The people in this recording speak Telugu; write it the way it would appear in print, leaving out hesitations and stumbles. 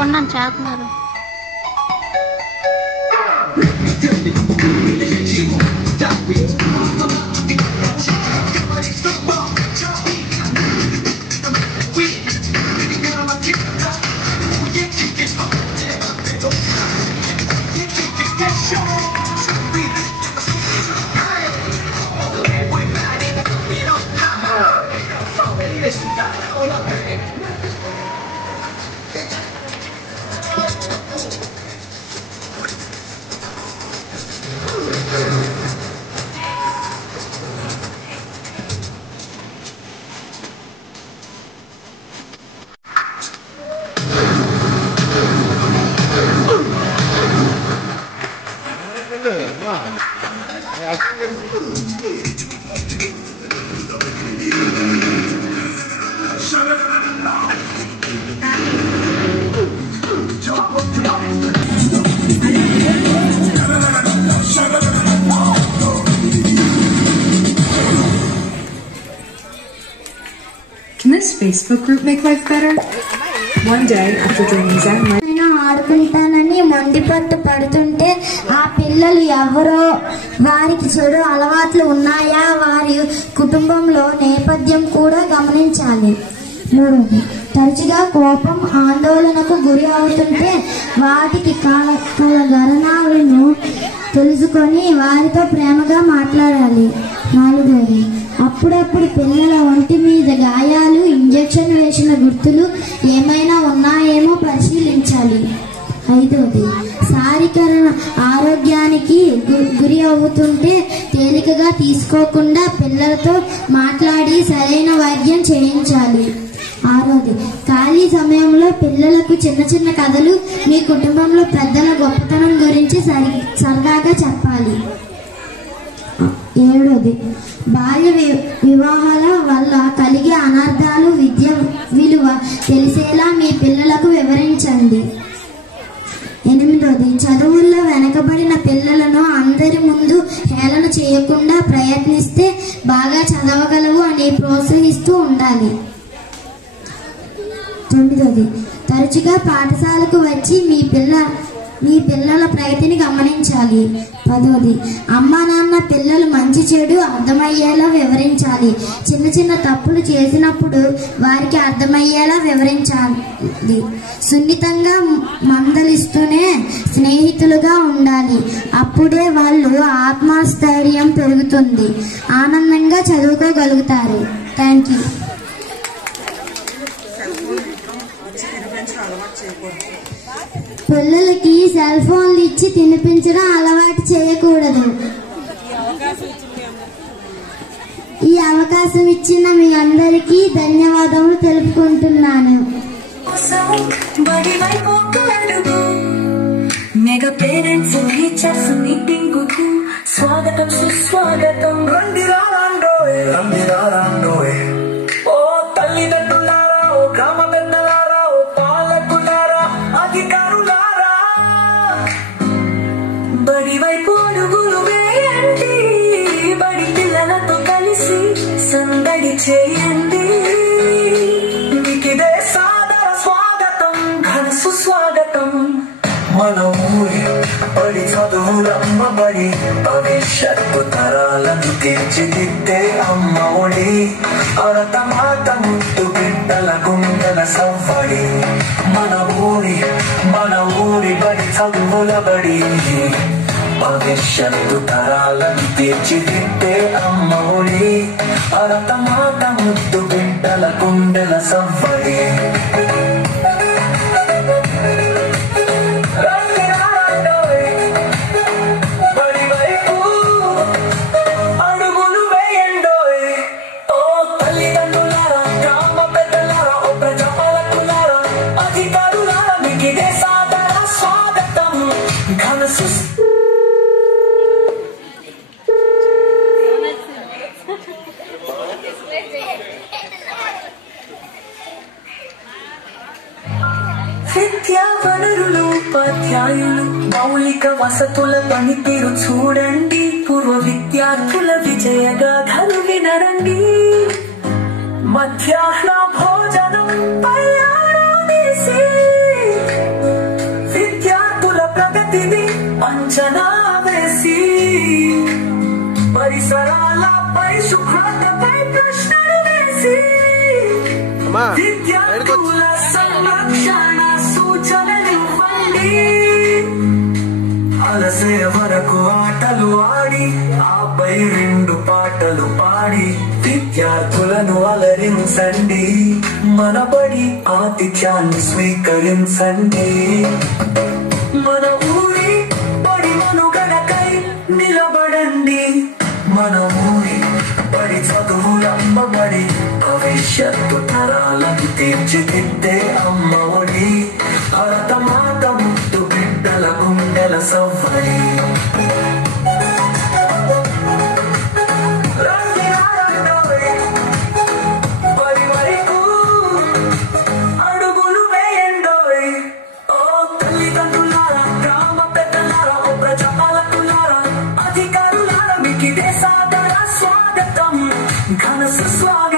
కొన్నాను చేస్తున్నారు. Can this Facebook group make life better? One day, after doing exam work, ఆడుకుంటానని మొండిపట్టు పడుతుంటే ఆ పిల్లలు ఎవరో వారికి చెడు అలవాట్లు ఉన్నాయా వారి కుటుంబంలో నేపథ్యం కూడా గమనించాలి. మూడోది, తరచుగా కోపం ఆందోళనకు గురి అవుతుంటే వాటికి కల కారణాలను తెలుసుకొని వారితో ప్రేమగా మాట్లాడాలి. నాలుగోది, అప్పుడప్పుడు పిల్లల ఒంటి మీద గాయాలు, ఇంజెక్షన్ వేసిన గుర్తులు ఏమైనా ఉన్నాయేమో పరిశీలించాలి. ఐదోది, శారీరక ఆరోగ్యానికి గురి అవుతుంటే తేలికగా తీసుకోకుండా పిల్లలతో మాట్లాడి సరైన వైద్యం చేయించాలి. ఆరోది, ఖాళీ సమయంలో పిల్లలకు చిన్న చిన్న కథలు మీ కుటుంబంలో పెద్దల గొప్పతనం గురించి సరదాగా చెప్పాలి. ఏడోది, బాల్య వివాహాల వల్ల కలిగే అనర్థాలు విద్య విలువ తెలిసేలా మీ పిల్లలకు వివరించండి. ఎనిమిదోది, చదువుల్లో వెనకబడిన పిల్లలను అందరి ముందు హేళన చేయకుండా ప్రయత్నిస్తే బాగా చదవగలవు అని ప్రోత్సహిస్తూ ఉండాలి. తొమ్మిదోది, తరచుగా పాఠశాలకు వచ్చి మీ పిల్లల ప్రగతిని గమనించాలి. పదోది, అమ్మా నాన్న పిల్లలు మంచి చెడు అర్థమయ్యేలా వివరించాలి. చిన్న చిన్న తప్పులు చేసినప్పుడు వారికి అర్థమయ్యేలా వివరించాలి. సున్నితంగా మందలిస్తూనే స్నేహితులుగా ఉండాలి. అప్పుడే వాళ్ళు ఆత్మస్థైర్యం పెరుగుతుంది, ఆనందంగా చదువుకోగలుగుతారు. Thank you. పిల్లలకి సెల్ ఫోన్లు ఇచ్చి తినిపించడం అలవాటు చేయకూడదు. ఈ అవకాశం ఇచ్చిన మీ అందరికీ ధన్యవాదములు తెలుపుకుంటున్నాను. మెగా పేరెంట్స్ టీచర్స్ మీటింగ్ కు స్వాగతం సుస్వాగతం. ఓ తల్లిదండ్రులారా, ఓ గ్రామ పెద్దలారా, ఓ పాలకులారా, అధికారులారా, బడి వైపు అడుగులు వేయండి. బడి పిల్లలతో కలిసి సందడి చేయండి. మీకిదే సాదర స్వాగతం, ఘన సుస్వాగతం. మన ఊరి బడి చదువులమ్మ బడి, భవిష్యత్తు తరాలను తీర్చిదిద్దే అమ్మ ఒడి. అరత మాట ముద్దు బిడ్డల గుండెల సవ్వడి. మన ఊరి బడి చదువుల బడి, భవిష్యత్తు తరాలను తీర్చిదిద్దే అమ్మ ఒడి. అరత మాట ముద్దు బిడ్డల గుండెల సవ్వడి. విద్యా వనరులు, ఉపాధ్యాయులు, మౌలిక వసతుల పనితీరు చూడండి. పూర్వ విద్యార్థుల విజయగాథలు వినరండి. మధ్యాహ్న భోజనం పై ఆరాధేసి ప్రగతిని అంచనా వేసి పరిసరాలపై శుభ్రతపై ప్రశ్నలు వేసి విద్యార్థుల సంరక్షణ సూచనలివ్వండి. అలసే వరకు ఆటలు ఆడి ఆపై 2 పాటలు పాడి విద్యార్థులను అలరించండి. మన బడి ఆతిథ్యాన్ని స్వీకరించండి. మన ఊరి బడి మనుగడకై నిలబడండి. మన ఊరి బడి చదువులమ్మబడి భవిష్యత్తు తరాలను తీర్చిదిద్దే అమ్మ ఒడి. భరతమాత ముద్దు బిడ్డల గుండెల సవ్వడి. బడి వరకు అడుగులు వేయండోయ్. ఓ తల్లిదండ్రులారా, గ్రామ పెద్దలారా, ఓ ప్రజాపాలకులారా, అధికారులారా, మీకిదే సాదర స్వాగతం. ఘన సుస్వాగతం.